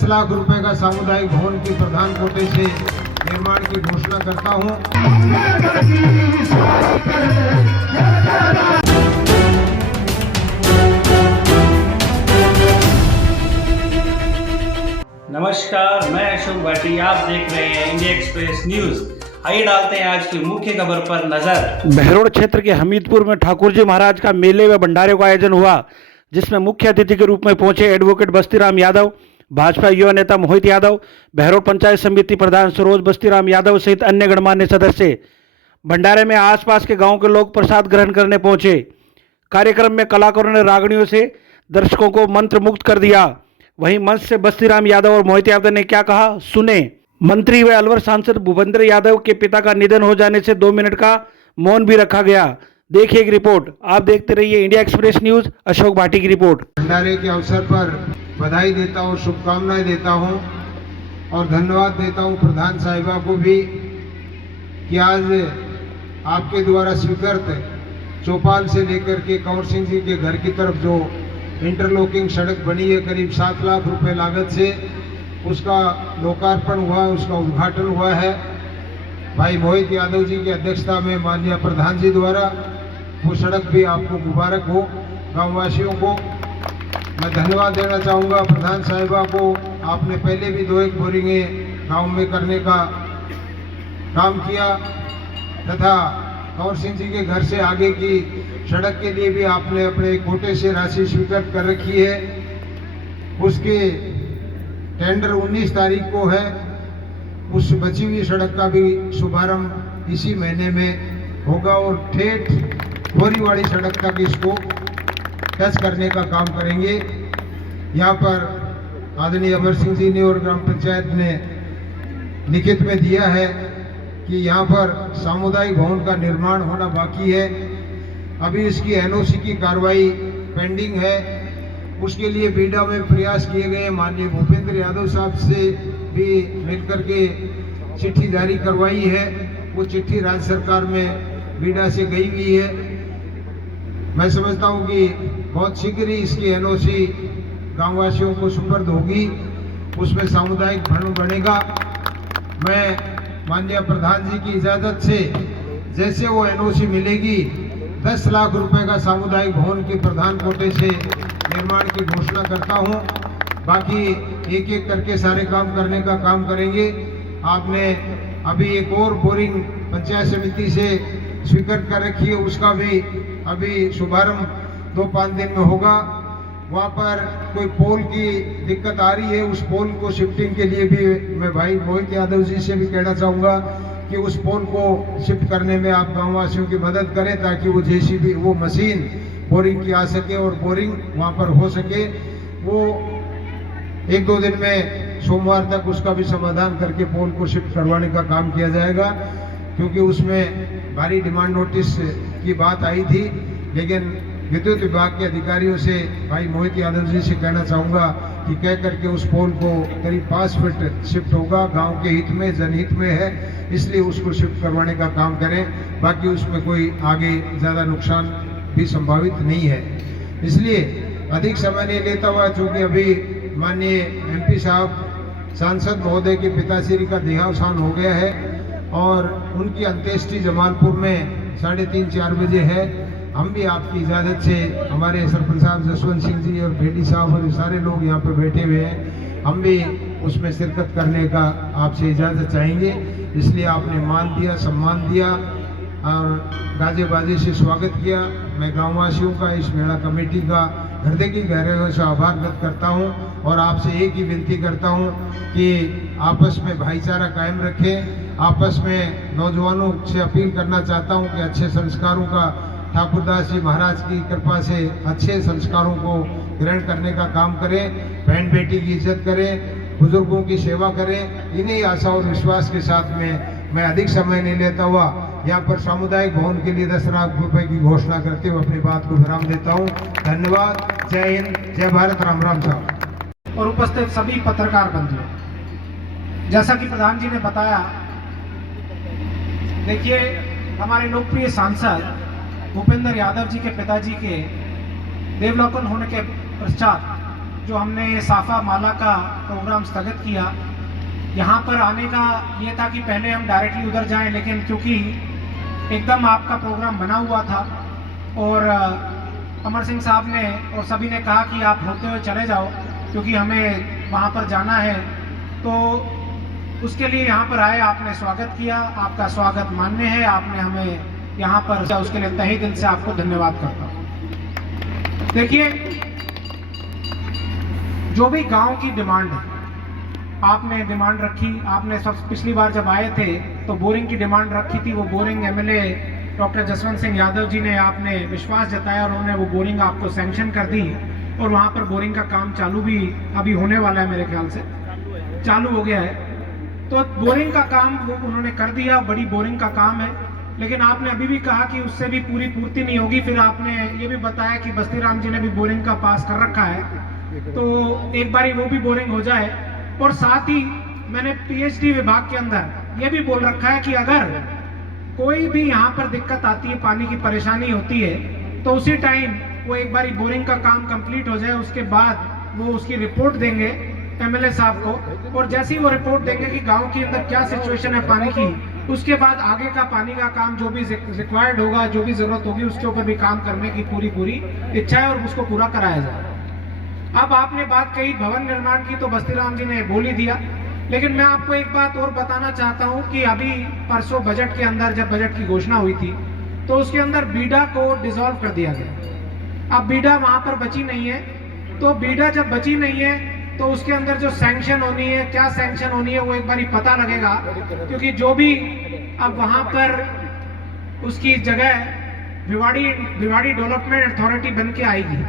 10 लाख रुपए का सामुदायिक भवन की प्रधान कोटे से निर्माण की घोषणा करता हूं। नमस्कार, मैं अशोक भाटी, आप देख रहे हैं इंडिया एक्सप्रेस न्यूज। आइए डालते हैं आज की मुख्य खबर पर नजर। बहरोड क्षेत्र के हमीदपुर में ठाकुर जी महाराज का मेले व भंडारे का आयोजन हुआ, जिसमें मुख्य अतिथि के रूप में पहुंचे एडवोकेट बस्तीराम यादव, भाजपा युवा नेता मोहित यादव, बहरोड पंचायत समिति प्रधान सरोज बस्तीराम यादव सहित अन्य गणमान्य सदस्य। भंडारे में आसपास के गांव के लोग प्रसाद ग्रहण करने पहुंचे। कार्यक्रम में कलाकारों ने रागणियों से दर्शकों को मंत्र मुक्त कर दिया। वहीं मंच से बस्तीराम यादव और मोहित यादव ने क्या कहा, सुने। मंत्री व अलवर सांसद भूपेंद्र यादव के पिता का निधन हो जाने से 2 मिनट का मौन भी रखा गया। देखिए एक रिपोर्ट। आप देखते रहिए India express news. Ashok Bhati की रिपोर्ट। भंडारे के अवसर पर बधाई देता हूँ, शुभकामनाएं देता हूँ और धन्यवाद देता हूँ प्रधान साहिबा को भी कि आज आपके द्वारा स्वीकृत चौपाल से लेकर के कंवर सिंह जी के घर की तरफ जो इंटरलॉकिंग सड़क बनी है करीब 7 लाख रुपए लागत से, उसका लोकार्पण हुआ, उसका उद्घाटन हुआ है भाई मोहित यादव जी की अध्यक्षता में माननीय प्रधान जी द्वारा। वो सड़क भी आपको मुबारक हो। गांववासियों को मैं धन्यवाद देना चाहूँगा प्रधान साहिबा को। आपने पहले भी 2-1 बोरिंगें गांव में करने का काम किया तथा कंवर सिंह जी के घर से आगे की सड़क के लिए भी आपने अपने कोटे से राशि स्वीकृत कर रखी है। उसके टेंडर 19 तारीख को है। उस बची हुई सड़क का भी शुभारंभ इसी महीने में होगा और ठेठ बोरीवाड़ी सड़क तक इसको टच करने का काम करेंगे। यहाँ पर आदरणीय अमर सिंह जी ने और ग्राम पंचायत ने लिखित में दिया है कि यहाँ पर सामुदायिक भवन का निर्माण होना बाकी है। अभी इसकी एनओसी की कार्रवाई पेंडिंग है। उसके लिए बीडा में प्रयास किए गए। माननीय भूपेंद्र यादव साहब से भी मिलकर के चिट्ठी जारी करवाई है। वो चिट्ठी राज्य सरकार में बीडा से गई हुई है। मैं समझता हूँ कि बहुत शीघ्र ही इसकी एनओसी गांववासियों को सुपर्द होगी। उसमें सामुदायिक भवन बनेगा। मैं माननीय प्रधान जी की इजाज़त से जैसे वो एनओसी मिलेगी 10 लाख रुपए का सामुदायिक भवन की प्रधान कोटे से निर्माण की घोषणा करता हूं। बाकी एक एक करके सारे काम करने का काम करेंगे। आपने अभी एक और बोरिंग पंचायत समिति से स्वीकृत कर रखी है, उसका भी अभी शुभारंभ 2-5 दिन में होगा। वहाँ पर कोई पोल की दिक्कत आ रही है, उस पोल को शिफ्टिंग के लिए भी मैं भाई मोहित यादव जी से भी कहना चाहूँगा कि उस पोल को शिफ्ट करने में आप गांववासियों की मदद करें ताकि वो जेसीबी वो मशीन बोरिंग की आ सके और बोरिंग वहाँ पर हो सके। वो 1-2 दिन में सोमवार तक उसका भी समाधान करके पोल को शिफ्ट करवाने का काम किया जाएगा, क्योंकि उसमें भारी डिमांड नोटिस की बात आई थी। लेकिन विद्युत विभाग के अधिकारियों से भाई मोहित यादव जी से कहना चाहूँगा कि कह करके उस पोल को करीब 5 फीट शिफ्ट होगा। गांव के हित में, जनहित में है, इसलिए उसको शिफ्ट करवाने का काम करें। बाकी उसमें कोई आगे ज़्यादा नुकसान भी संभावित नहीं है। इसलिए अधिक समय नहीं लेता हुआ, चूँकि अभी माननीय एमपी साहब सांसद महोदय के पिताश्री का देहावसान हो गया है और उनकी अंत्येष्टि जमालपुर में 3:30-4 बजे है। हम भी आपकी इजाज़त से, हमारे सरपंच साहब जसवंत सिंह जी और भेड़ी साहब और सारे लोग यहाँ पर बैठे हुए हैं, हम भी उसमें शिरकत करने का आपसे इजाज़त चाहेंगे। इसलिए आपने मान दिया, सम्मान दिया और गाजे बाजे से स्वागत किया। मैं गांववासियों का, इस मेला कमेटी का हृदय की गहराइयों से आभार व्यक्त करता हूं और आपसे एक ही विनती करता हूं कि आपस में भाईचारा कायम रखें। आपस में नौजवानों से अपील करना चाहता हूं कि अच्छे संस्कारों का, ठाकुरदास जी महाराज की कृपा से अच्छे संस्कारों को ग्रहण करने का काम करें। बहन बेटी की इज्जत करें, बुजुर्गों की सेवा करें। इन्हीं आशा और विश्वास के साथ में मैं अधिक समय नहीं लेता हुआ यहाँ पर सामुदायिक भवन के लिए 10 लाख रुपए की घोषणा करते हुए अपनी बात को विराम देता हूँ। धन्यवाद। जय हिंद, जय भारत, राम राम साहब। और उपस्थित सभी पत्रकार बंधुओं, जैसा कि प्रधान जी ने बताया, देखिए हमारे लोकप्रिय सांसद भूपेंद्र यादव जी के पिताजी के देवलोकन होने के पश्चात जो हमने साफा माला का प्रोग्राम स्थगित किया। यहाँ पर आने का ये था कि पहले हम डायरेक्टली उधर जाएं, लेकिन क्योंकि एकदम आपका प्रोग्राम बना हुआ था और अमर सिंह साहब ने और सभी ने कहा कि आप होते हुए चले जाओ क्योंकि हमें वहाँ पर जाना है, तो उसके लिए यहाँ पर आए। आपने स्वागत किया, आपका स्वागत मान्य है। आपने हमें यहाँ पर, उसके लिए तहे दिल से आपको धन्यवाद करता हूँ। देखिए, जो भी गांव की डिमांड है, आपने डिमांड रखी। आपने सब पिछली बार जब आए थे तो बोरिंग की डिमांड रखी थी। वो बोरिंग एमएलए डॉक्टर जसवंत सिंह यादव जी ने, आपने विश्वास जताया और उन्होंने वो बोरिंग आपको सैंक्शन कर दी और वहाँ पर बोरिंग का काम चालू भी अभी होने वाला है, मेरे ख्याल से चालू हो गया है। तो बोरिंग का काम वो उन्होंने कर दिया, बड़ी बोरिंग का काम है। लेकिन आपने अभी भी कहा कि उससे भी पूरी पूर्ति नहीं होगी। फिर आपने ये भी बताया कि बस्ती राम जी ने भी बोरिंग का पास कर रखा है, तो एक बारी वो भी बोरिंग हो जाए। और साथ ही मैंने पीएचडी विभाग के अंदर ये भी बोल रखा है कि अगर कोई भी यहाँ पर दिक्कत आती है, पानी की परेशानी होती है, तो उसी टाइम वो एक बारी बोरिंग का काम कंप्लीट हो जाए, उसके बाद वो उसकी रिपोर्ट देंगे एमएलए साहब को। और जैसे ही वो रिपोर्ट देंगे कि गांव के अंदर क्या सिचुएशन है पानी की, उसके बाद आगे का पानी का काम जो भी रिक्वायर्ड होगा, जो भी जरूरत होगी, उसके ऊपर भी काम करने की पूरी इच्छा है और उसको पूरा कराया जाए। अब आपने बात कही भवन निर्माण की, तो बस्ती राम जी ने बोल ही दिया। लेकिन मैं आपको एक बात और बताना चाहता हूं कि अभी परसों बजट के अंदर जब बजट की घोषणा हुई थी तो उसके अंदर बीडा को डिसॉल्व कर दिया गया। अब बीडा वहां पर बची नहीं है, तो बीडा जब बची नहीं है तो उसके अंदर जो सैंक्शन होनी है, क्या सैंक्शन होनी है, वो एक बार पता लगेगा। क्योंकि जो भी अब वहां पर उसकी जगह भिवाड़ी डेवलपमेंट अथॉरिटी बन के आएगी,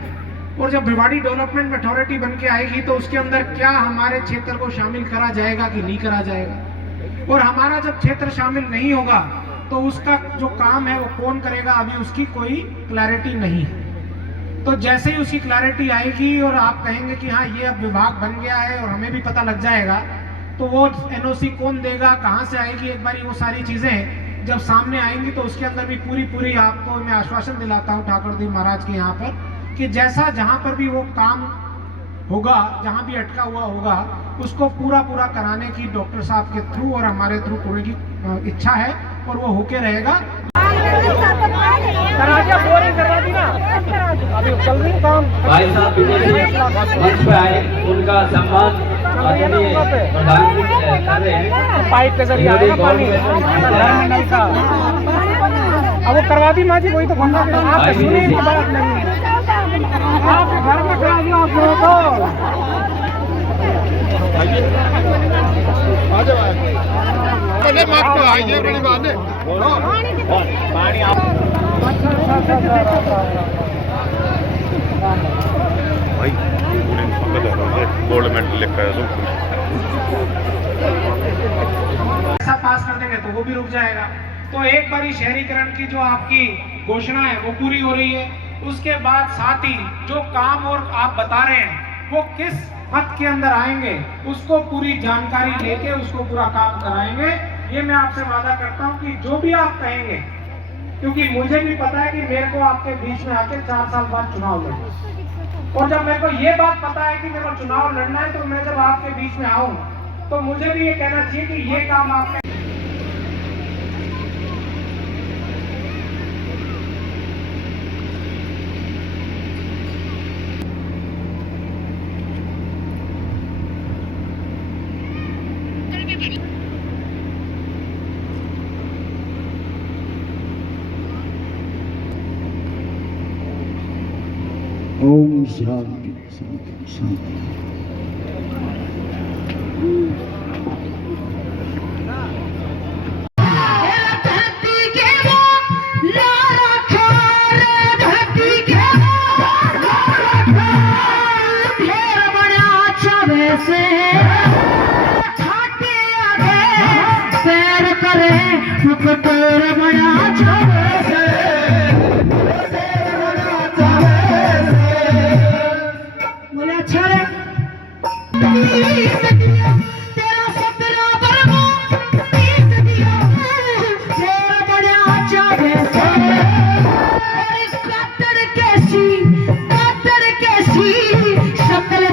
और जब भिवाड़ी डेवलपमेंट अथॉरिटी बन के आएगी तो उसके अंदर क्या हमारे क्षेत्र को शामिल करा जाएगा कि नहीं करा जाएगा, और हमारा जब क्षेत्र शामिल नहीं होगा तो उसका जो काम है वो कौन करेगा, अभी उसकी कोई क्लैरिटी नहीं है। तो जैसे ही उसकी क्लैरिटी आएगी और आप कहेंगे कि हाँ ये अब विभाग बन गया है और हमें भी पता लग जाएगा, तो वो एनओसी कौन देगा, कहाँ से आएगी, एक बार वो सारी चीजें जब सामने आएंगी तो उसके अंदर भी पूरी आपको मैं आश्वासन दिलाता हूँ ठाकुर देव महाराज के यहाँ पर कि जैसा जहां पर भी वो काम होगा, जहां भी अटका हुआ होगा, उसको पूरा कराने की डॉक्टर साहब के थ्रू और हमारे थ्रू पूरी की इच्छा है और वो होके रहेगा। भाई साहब मंच पे आए, उनका सम्मान आदरणीय प्रधानमंत्री कर रहे हैं। पाइप के जरिए आएगा पानी का, अब वो करवा दी माँ जी, वही तो बंदा आप सुनिए की बात नहीं है, आप घर में करा दिया आप लोगों को। भाई गोल्ड मेडल लेकर ऐसा पास कर देंगे तो वो भी रुक जाएगा। तो एक बारी शहरीकरण की जो आपकी घोषणा है वो पूरी हो रही है, उसके बाद साथ ही जो काम और आप बता रहे हैं वो किस हद के अंदर आएंगे, उसको पूरी जानकारी लेके उसको पूरा काम कराएंगे। ये मैं आपसे वादा करता हूँ कि जो भी आप कहेंगे, क्योंकि मुझे भी पता है कि मेरे को आपके बीच में आके 4 साल बाद चुनाव लड़ना, और जब मेरे को ये बात पता है कि मेरे को चुनाव लड़ना है, तो मैं जब आपके बीच में आऊँ तो मुझे भी ये कहना चाहिए कि ये काम आपने ओम शांति शांति शांति। शक्ल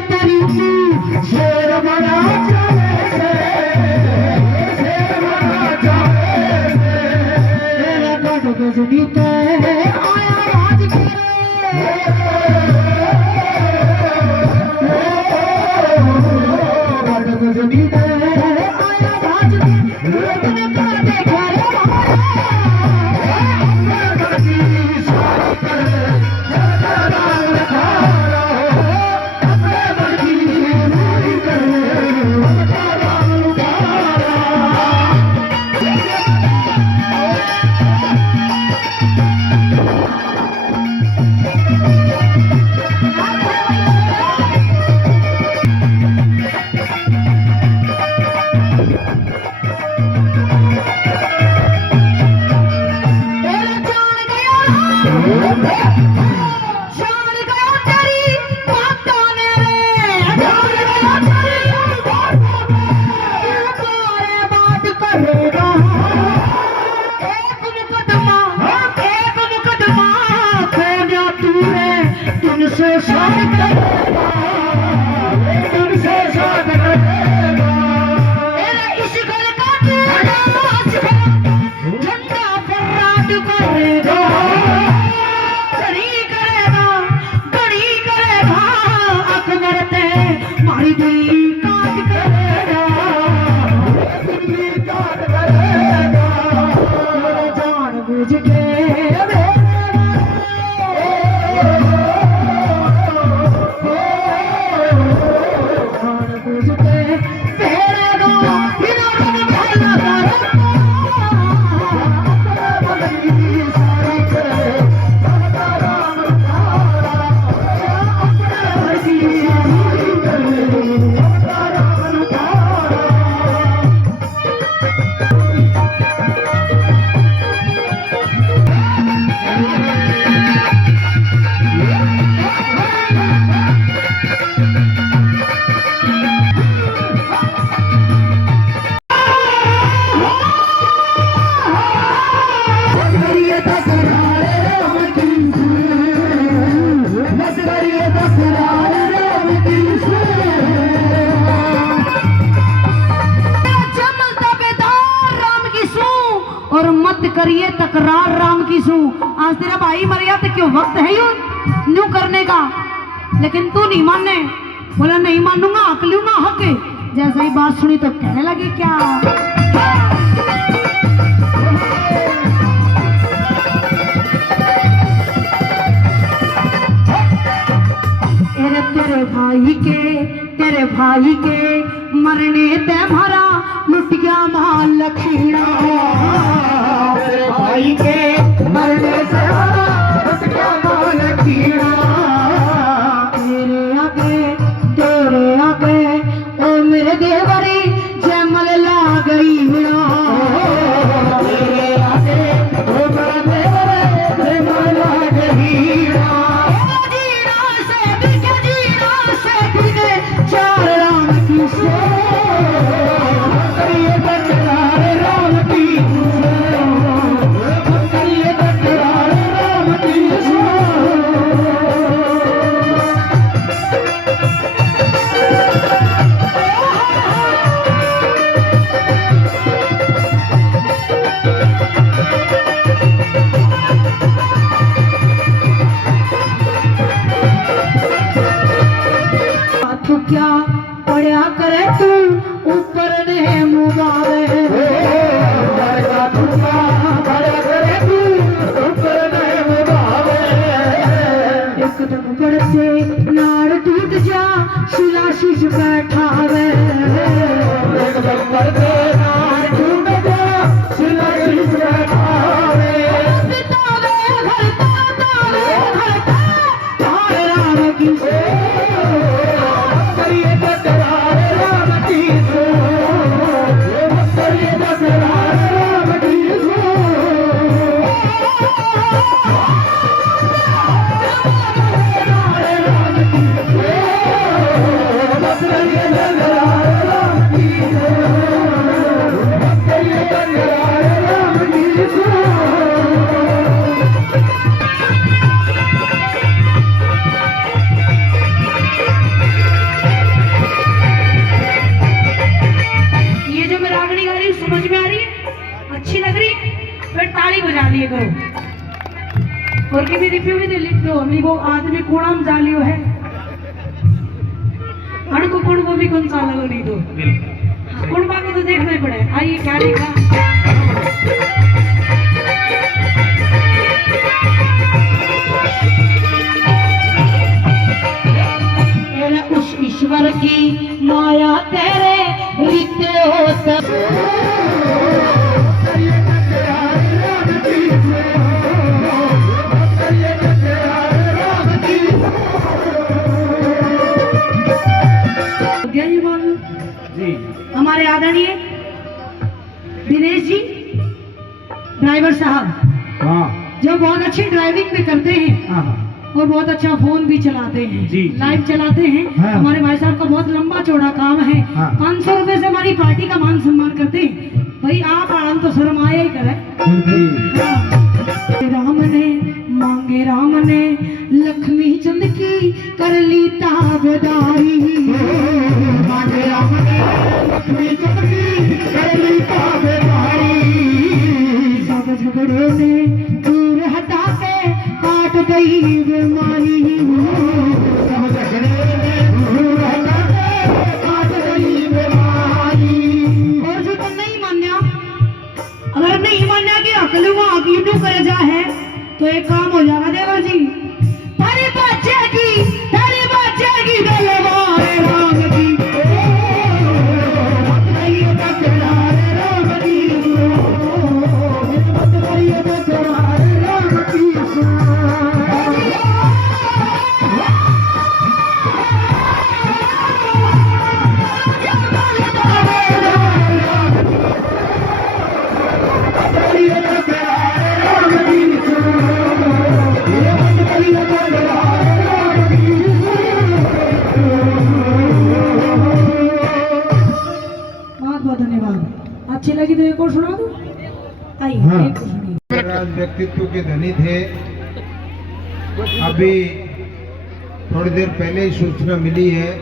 करिए तकरार राम की सू। आज तेरा भाई मर गया तो क्यों वक्त है यूं करने का, लेकिन तू नहीं मानने। बोला नहीं मानूंगा, हक लूंगा हक। जैसे ही बात सुनी तो कहने लगे क्या तेरे भाई के मरने ते भरा लुट गया माल लखीड़ा। तेरे भाई के मरने से भरा लुट गया माल लखीड़ा। तेरे आगे ओ मेरे देवरी जमल ला गई बिना। तेरे आगे ओ मेरे देवरी जमल ला गई बिना। चार राम की से करिए तकरार राम की से, करिए तकरार राम की से। तू क्या पढ़ा करे तू ऊपर ने मुगावे। तू क्या पढ़ा करे तू ऊपर ने मुगावे। एकदम पढ़ते नार टूट जा शिला शीश बैठावे। एकदम पढ़ते नार टूट जा शिला शीश बैठावे। राम की से करिए तकरार राम की से, करिए तकरार राम की से। करिए तकरार राम की से, करिए तकरार राम की से। समझ में आ रही है, अच्छी लग रही है, फिर ताली बजा लिए करो। और की भी रिव्यू भी दे लिखो हमनी वो आदमी कोणम जालियो है अण को कोण वो भी कौन सा लगो नहीं तो कोण बात को तो देखना ही पड़े। आइए क्या लिखा उस ईश्वर की माया तेरे रीते हो सब। हमारे आदरणीय दिनेश जी ड्राइवर साहब जो बहुत अच्छी ड्राइविंग भी करते हैं और बहुत अच्छा फोन भी चलाते हैं, लाइव चलाते हैं। हमारे भाई साहब का बहुत लंबा चौड़ा काम है। 500 रुपए से हमारी पार्टी का मान सम्मान करते हैं। भाई आप आनंद तो शर्म आया ही करे। राम ने मांगे राम ने लक्ष्मी चंद की कर ली ताबेदारी। मांगे राम ने लक्ष्मी चंद की कर ली ताबेदारी। सब झगड़े ने दूर हटा के काट गई बीमारी। सब झगड़े ने दूर हटा के काट गई बीमारी। और जो तो नहीं मान्या, अगर नहीं मान्या कि अकल वो आगे करे जा है तो एक काम हो जाएगा देवर जी। तारी बचेगी दलवार राम की। करिए तकरार राम की से, करिए तकरार राम की से। अच्छी लगी तो एक और सुना दो। आइए एक और सुनिए। राज व्यक्तित्व के धनी थे। अभी थोड़ी देर पहले ही सूचना मिली है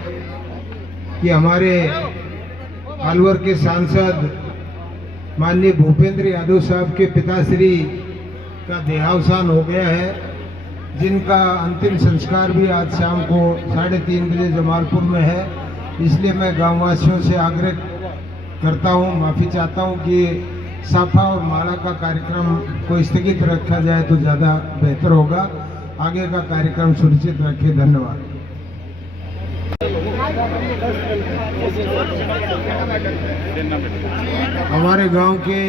कि हमारे अलवर के सांसद माननीय भूपेंद्र यादव साहब के पिताश्री का देहावसान हो गया है, जिनका अंतिम संस्कार भी आज शाम को 3:30 बजे जमालपुर में है। इसलिए मैं गांववासियों से आग्रह करता हूं, माफ़ी चाहता हूं कि साफा और माला का कार्यक्रम को स्थगित रखा जाए तो ज़्यादा बेहतर होगा। आगे का कार्यक्रम सुनिश्चित रखें। धन्यवाद। हमारे गांव के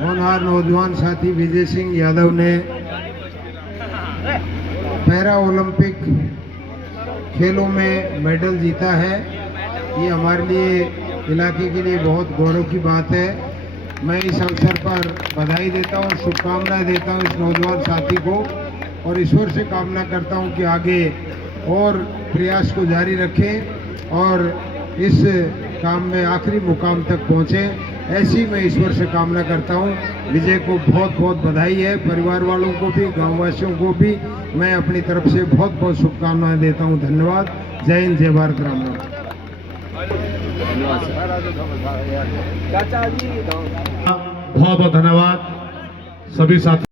होनहार नौजवान साथी विजय सिंह यादव ने पैरा ओलंपिक खेलों में मेडल जीता है। ये हमारे लिए, इलाके के लिए बहुत गौरव की बात है। मैं इस अवसर पर बधाई देता हूँ, शुभकामनाएं देता हूँ इस नौजवान साथी को, और ईश्वर से कामना करता हूँ कि आगे और प्रयास को जारी रखें और इस काम में आखिरी मुकाम तक पहुँचे। ऐसी मैं ईश्वर से कामना करता हूँ। विजय को बहुत बहुत बधाई है। परिवार वालों को भी, गांववासियों को भी मैं अपनी तरफ से बहुत बहुत शुभकामनाएं देता हूँ। धन्यवाद। जय हिंद, जय भारत, राम राम। बहुत बहुत धन्यवाद सभी साथी।